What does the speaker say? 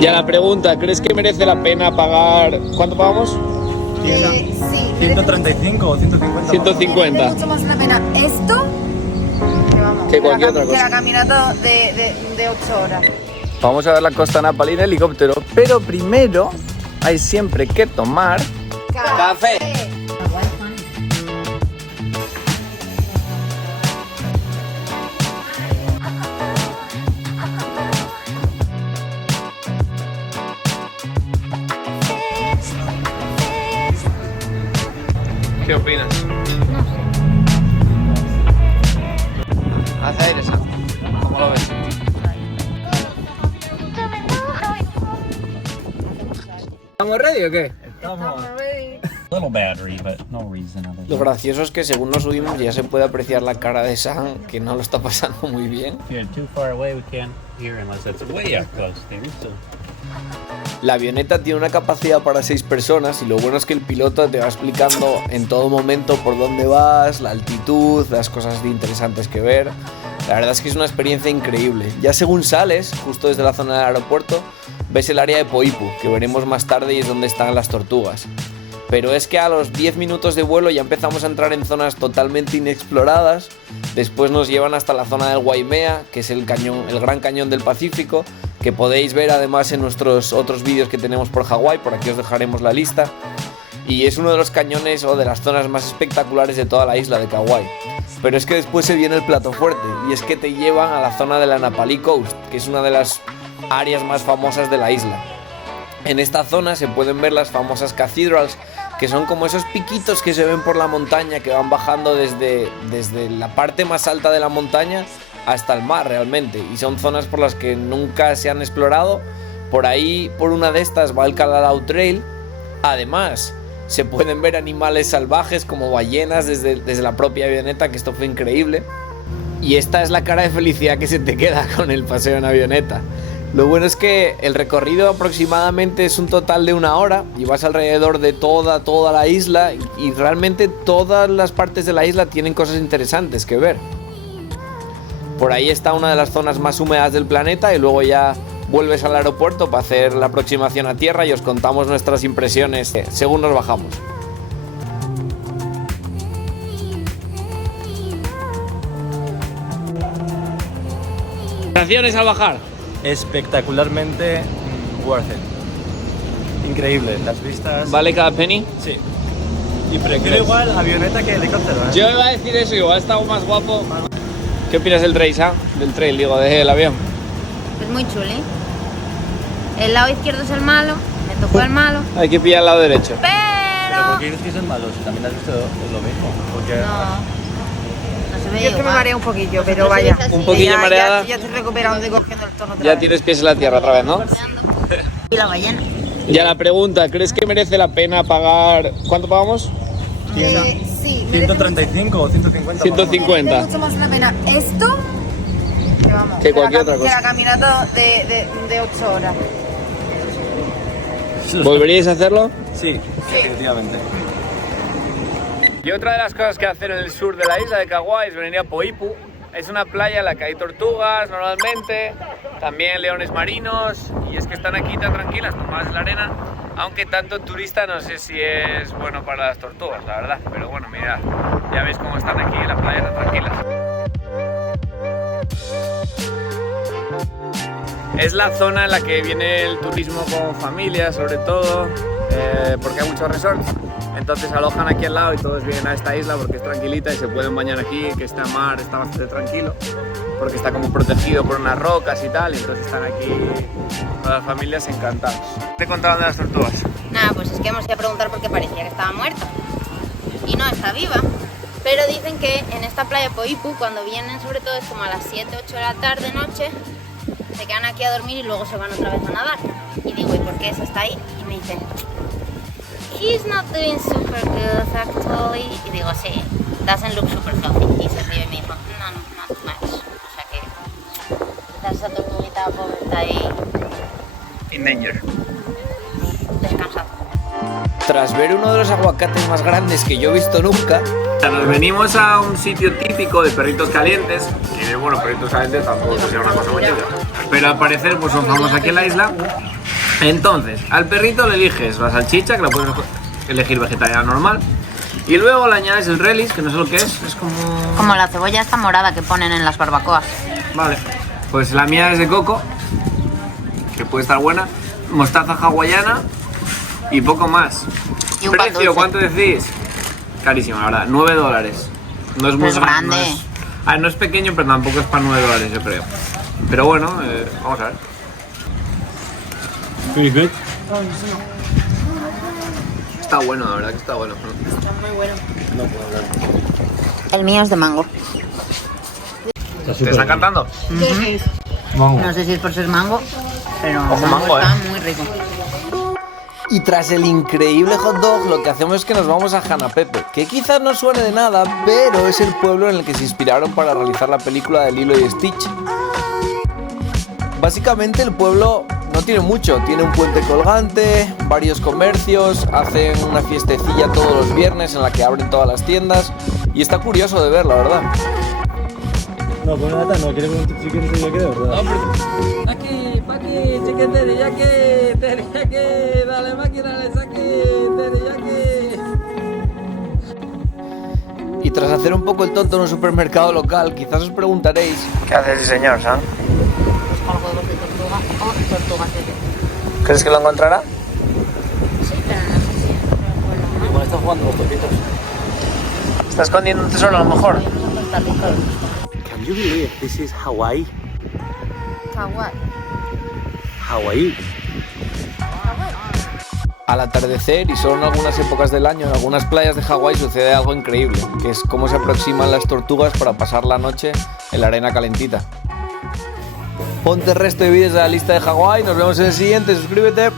Ya la pregunta, ¿crees que merece la pena pagar? ¿Cuánto pagamos? Sí. 135 o 150. 150. Merece mucho más la pena esto que, vamos, Que cualquier la, otra cosa. que la caminata de 8 horas. Vamos a ver la costa napalí en helicóptero, pero primero hay siempre que tomar café. ¿Qué opinas? Hace aire, Sam. ¿Cómo lo ves? ¿Estamos ready o qué? Little battery, but no reason other Lo gracioso es que según nos subimos ya se puede apreciar la cara de Sam, que no lo está pasando muy bien. If you're too far away, we can't hear unless it's way up close, there. So La avioneta tiene una capacidad para 6 personas y lo bueno es que el piloto te va explicando en todo momento por dónde vas, la altitud, las cosas interesantes que ver. La verdad es que es una experiencia increíble. Ya según sales, justo desde la zona del aeropuerto, ves el área de Poipu, que veremos más tarde y es donde están las tortugas. Pero es que a los 10 minutos de vuelo ya empezamos a entrar en zonas totalmente inexploradas. Después nos llevan hasta la zona del Waimea, que es el gran cañón del Pacífico, que podéis ver además en nuestros otros vídeos que tenemos por Hawái, por aquí os dejaremos la lista. Y es uno de los cañones o de las zonas más espectaculares de toda la isla de Kauai. Pero es que después se viene el plato fuerte, y es que te llevan a la zona de la Napali Coast, que es una de las áreas más famosas de la isla. En esta zona se pueden ver las famosas cathedrals, que son como esos piquitos que se ven por la montaña, que van bajando desde la parte más alta de la montaña hasta el mar realmente, y son zonas por las que nunca se han explorado. Por ahí, por una de estas, va el Kalalau Trail. Además, se pueden ver animales salvajes como ballenas desde la propia avioneta, que esto fue increíble. Y esta es la cara de felicidad que se te queda con el paseo en avioneta. Lo bueno es que el recorrido aproximadamente es un total de 1 hora y vas alrededor de toda la isla, y realmente todas las partes de la isla tienen cosas interesantes que ver. Por ahí está una de las zonas más húmedas del planeta y luego ya vuelves al aeropuerto para hacer la aproximación a tierra y os contamos nuestras impresiones según nos bajamos. ¿Sensaciones al bajar? espectacularmente worth it. Increíble, las vistas. ¿Vale cada penny? Sí. Y prefiero igual avioneta que helicóptero, ¿eh? Yo iba a decir eso, igual está aún más guapo. ¿Qué opinas del trail, Sam? Del trail, digo, del avión. Es muy chuli. El lado izquierdo es el malo, me tocó el malo. Hay que pillar el lado derecho. Pero Pero... ¿por qué dices que es el malo? Si también has visto lo mismo. Porque No se ve Yo es que me igual. mareo un poquillo, pero vaya. Un poquillo mareada. Ya estoy recuperando y cogiendo el tono otra Ya vez. tienes pies en la tierra otra vez, ¿no? Y la ballena. Ya la pregunta, ¿crees que merece la pena pagar? ¿Cuánto pagamos? Sí, 135 o 150. 150. merece mucho más la pena esto que, vamos, Que cualquier otra que cosa. la caminata de 8 horas. ¿Volveríais a hacerlo? Sí, definitivamente. Y otra de las cosas que hacer en el sur de la isla de Kauai es venir a Poipu. Es una playa en la que hay tortugas normalmente, también leones marinos, y es que están aquí tan tranquilas, tomadas en la arena, aunque tanto turista no sé si es bueno para las tortugas, la verdad. Pero bueno, mirad, ya veis cómo están aquí en la playa tan tranquilas. Es la zona en la que viene el turismo con familia, sobre todo, porque hay muchos resorts. Entonces alojan aquí al lado y todos vienen a esta isla porque es tranquilita y se pueden bañar aquí, que este mar está bastante tranquilo, porque está como protegido por unas rocas y tal, y entonces están aquí con las familias encantados. ¿Te contaban de las tortugas? Nada, pues es que hemos ido a preguntar porque parecía que estaba muerta. Y no, está viva. Pero dicen que en esta playa Poipu, cuando vienen, sobre todo es como a las 7, 8 de la tarde, noche, se quedan aquí a dormir y luego se van otra vez a nadar. Y digo, ¿y por qué eso está ahí? Y me dicen, he's not doing super good actually. Y digo, sí, doesn't look super healthy. Y se ríe y me dijo, no, not much. O sea que quizás esa tortuguita pobre está ahí In danger. descansando. Tras ver uno de los aguacates más grandes que yo he visto nunca, nos venimos a un sitio típico de perritos calientes, que bueno, perritos calientes tampoco sea una cosa muy chula, pero al parecer pues son famosos aquí en la isla, Entonces, al perrito le eliges la salchicha, que la puedes elegir vegetariana normal. Y luego le añades el relish, que no sé lo que es como... Como la cebolla esta morada que ponen en las barbacoas. Vale, pues la mía es de coco, que puede estar buena. Mostaza hawaiana y poco más. Y un pan ¿Precio dulce. cuánto decís? Carísimo, la verdad, $9. No es muy Es grande. No es pequeño, pero tampoco es para $9, yo creo. Pero bueno, vamos a ver. Pretty good. Está bueno, la verdad que está bueno. El mío es de mango. ¿Te está cantando? Mango. No sé si es por ser mango, pero Ojo, mango, está muy rico. Y tras el increíble hot dog, lo que hacemos es que nos vamos a Hanapepe, que quizás no suene de nada, pero es el pueblo en el que se inspiraron para realizar la película de Lilo y Stitch. Básicamente el pueblo no tiene mucho, tiene un puente colgante, varios comercios, hacen una fiestecilla todos los viernes en la que abren todas las tiendas y está curioso de ver, la verdad. No, pues nada, no quieres un chicken teriyaki de verdad. Aquí, chicken teriyaki, dale máquina, le saque teriyaki. Y tras hacer un poco el tonto en un supermercado local, quizás os preguntaréis: ¿qué hace ese señor, Sam? Buscar huevos de tortuga o tortugas de té. ¿Crees que lo encontrará? Sí, pero no sé si... Igual está jugando los topitos. ¿Está escondiendo un tesoro a lo mejor? Can you believe this is Hawaii? Hawái. Hawaii. Al atardecer y solo en algunas épocas del año, en algunas playas de Hawái sucede algo increíble, que es cómo se aproximan las tortugas para pasar la noche en la arena calentita. Ponte el resto de vídeos de la lista de Hawái, nos vemos en el siguiente, suscríbete.